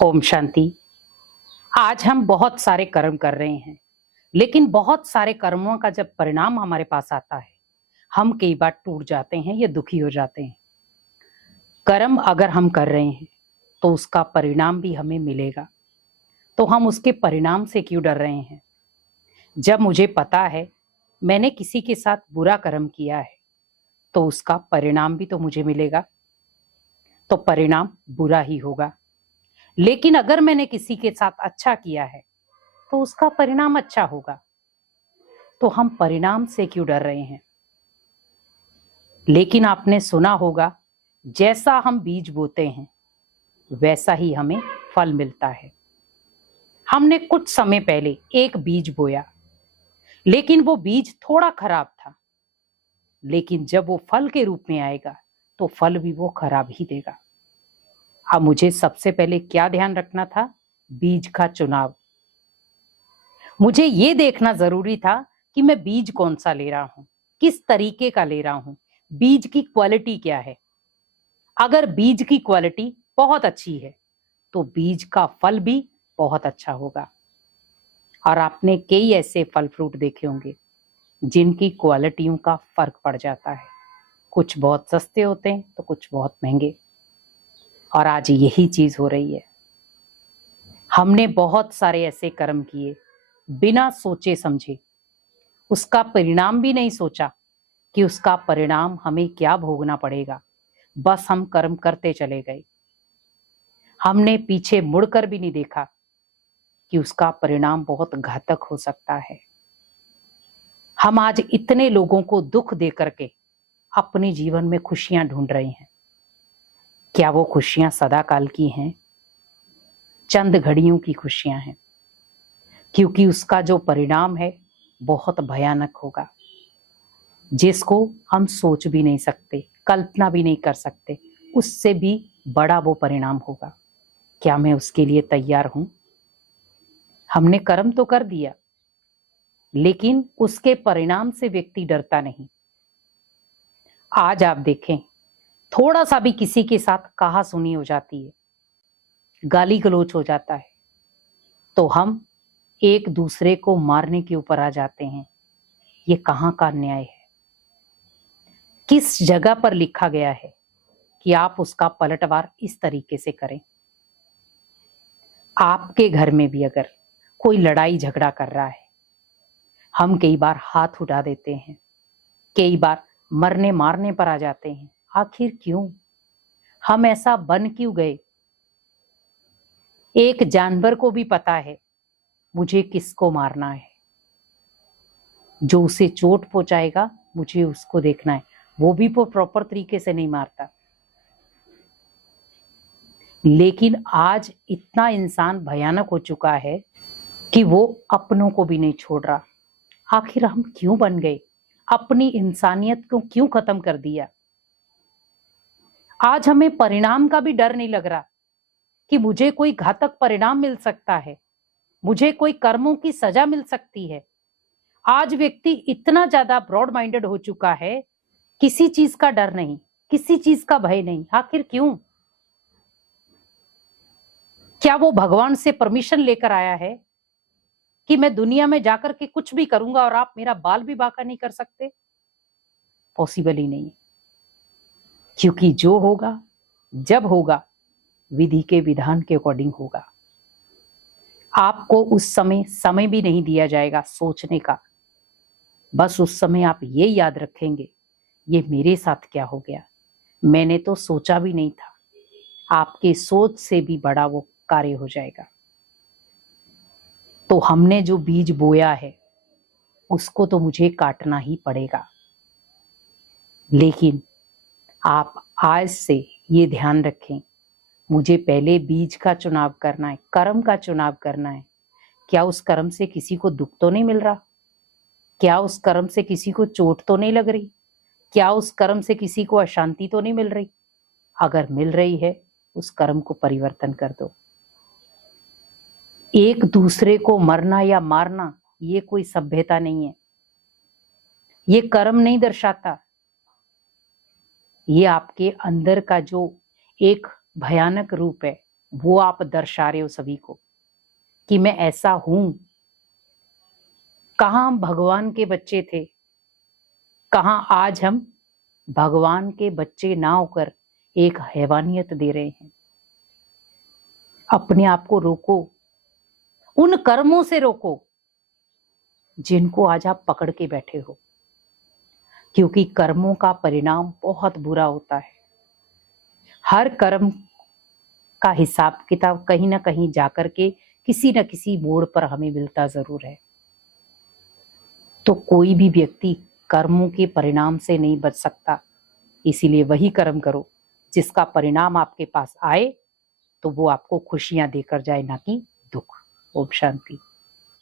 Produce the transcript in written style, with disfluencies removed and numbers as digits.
ओम शांति। आज हम बहुत सारे कर्म कर रहे हैं, लेकिन बहुत सारे कर्मों का जब परिणाम हमारे पास आता है, हम कई बार टूट जाते हैं या दुखी हो जाते हैं। कर्म अगर हम कर रहे हैं तो उसका परिणाम भी हमें मिलेगा, तो हम उसके परिणाम से क्यों डर रहे हैं? जब मुझे पता है मैंने किसी के साथ बुरा कर्म किया है, तो उसका परिणाम भी तो मुझे मिलेगा, तो परिणाम बुरा ही होगा। लेकिन अगर मैंने किसी के साथ अच्छा किया है तो उसका परिणाम अच्छा होगा, तो हम परिणाम से क्यों डर रहे हैं? लेकिन आपने सुना होगा, जैसा हम बीज बोते हैं वैसा ही हमें फल मिलता है। हमने कुछ समय पहले एक बीज बोया, लेकिन वो बीज थोड़ा खराब था, लेकिन जब वो फल के रूप में आएगा तो फल भी वो खराब ही देगा। अब मुझे सबसे पहले क्या ध्यान रखना था? बीज का चुनाव। मुझे ये देखना जरूरी था कि मैं बीज कौन सा ले रहा हूं, किस तरीके का ले रहा हूं, बीज की क्वालिटी क्या है। अगर बीज की क्वालिटी बहुत अच्छी है तो बीज का फल भी बहुत अच्छा होगा। और आपने कई ऐसे फल फ्रूट देखे होंगे जिनकी क्वालिटियों का फर्क पड़ जाता है। कुछ बहुत सस्ते होते हैं तो कुछ बहुत महंगे। और आज यही चीज हो रही है। हमने बहुत सारे ऐसे कर्म किए बिना सोचे समझे, उसका परिणाम भी नहीं सोचा कि उसका परिणाम हमें क्या भोगना पड़ेगा। बस हम कर्म करते चले गए। हमने पीछे मुड़कर भी नहीं देखा कि उसका परिणाम बहुत घातक हो सकता है। हम आज इतने लोगों को दुख दे करके अपने जीवन में खुशियां ढूंढ रहे हैं। क्या वो खुशियां सदा काल की हैं? चंद घड़ियों की खुशियां हैं, क्योंकि उसका जो परिणाम है बहुत भयानक होगा, जिसको हम सोच भी नहीं सकते, कल्पना भी नहीं कर सकते। उससे भी बड़ा वो परिणाम होगा। क्या मैं उसके लिए तैयार हूं? हमने कर्म तो कर दिया, लेकिन उसके परिणाम से व्यक्ति डरता नहीं। आज आप देखें, थोड़ा सा भी किसी के साथ कहा सुनी हो जाती है, गाली गलौज हो जाता है, तो हम एक दूसरे को मारने के ऊपर आ जाते हैं। ये कहां का न्याय है? किस जगह पर लिखा गया है कि आप उसका पलटवार इस तरीके से करें? आपके घर में भी अगर कोई लड़ाई झगड़ा कर रहा है, हम कई बार हाथ उठा देते हैं, कई बार मरने मारने पर आ जाते हैं। आखिर क्यों? हम ऐसा बन क्यों गए? एक जानवर को भी पता है मुझे किसको मारना है। जो उसे चोट पहुंचाएगा मुझे उसको देखना है, वो भी प्रॉपर तरीके से नहीं मारता। लेकिन आज इतना इंसान भयानक हो चुका है कि वो अपनों को भी नहीं छोड़ रहा। आखिर हम क्यों बन गए? अपनी इंसानियत को क्यों खत्म कर दिया? आज हमें परिणाम का भी डर नहीं लग रहा कि मुझे कोई घातक परिणाम मिल सकता है, मुझे कोई कर्मों की सजा मिल सकती है। आज व्यक्ति इतना ज्यादा ब्रॉड माइंडेड हो चुका है, किसी चीज का डर नहीं, किसी चीज का भय नहीं। आखिर क्यों? क्या वो भगवान से परमिशन लेकर आया है कि मैं दुनिया में जाकर के कुछ भी करूंगा और आप मेरा बाल भी बांका नहीं कर सकते? पॉसिबल ही नहीं है। क्योंकि जो होगा जब होगा विधि के विधान के अकॉर्डिंग होगा। आपको उस समय भी नहीं दिया जाएगा सोचने का। बस उस समय आप ये याद रखेंगे, ये मेरे साथ क्या हो गया, मैंने तो सोचा भी नहीं था। आपके सोच से भी बड़ा वो कार्य हो जाएगा। तो हमने जो बीज बोया है उसको तो मुझे काटना ही पड़ेगा। लेकिन आप आज से ये ध्यान रखें, मुझे पहले बीज का चुनाव करना है, कर्म का चुनाव करना है। क्या उस कर्म से किसी को दुख तो नहीं मिल रहा? क्या उस कर्म से किसी को चोट तो नहीं लग रही? क्या उस कर्म से किसी को अशांति तो नहीं मिल रही? अगर मिल रही है, उस कर्म को परिवर्तन कर दो। एक दूसरे को मरना या मारना ये कोई सभ्यता नहीं है, ये कर्म नहीं दर्शाता। ये आपके अंदर का जो एक भयानक रूप है वो आप दर्शा रहे हो सभी को कि मैं ऐसा हूं। कहां हम भगवान के बच्चे थे, कहां आज हम भगवान के बच्चे ना होकर एक हैवानियत दे रहे हैं। अपने आप को रोको, उन कर्मों से रोको जिनको आज आप पकड़ के बैठे हो, क्योंकि कर्मों का परिणाम बहुत बुरा होता है। हर कर्म का हिसाब किताब कहीं ना कहीं जाकर के किसी न किसी मोड़ पर हमें मिलता जरूर है। तो कोई भी व्यक्ति कर्मों के परिणाम से नहीं बच सकता, इसीलिए वही कर्म करो जिसका परिणाम आपके पास आए तो वो आपको खुशियां देकर जाए, ना कि दुख। ओम शांति।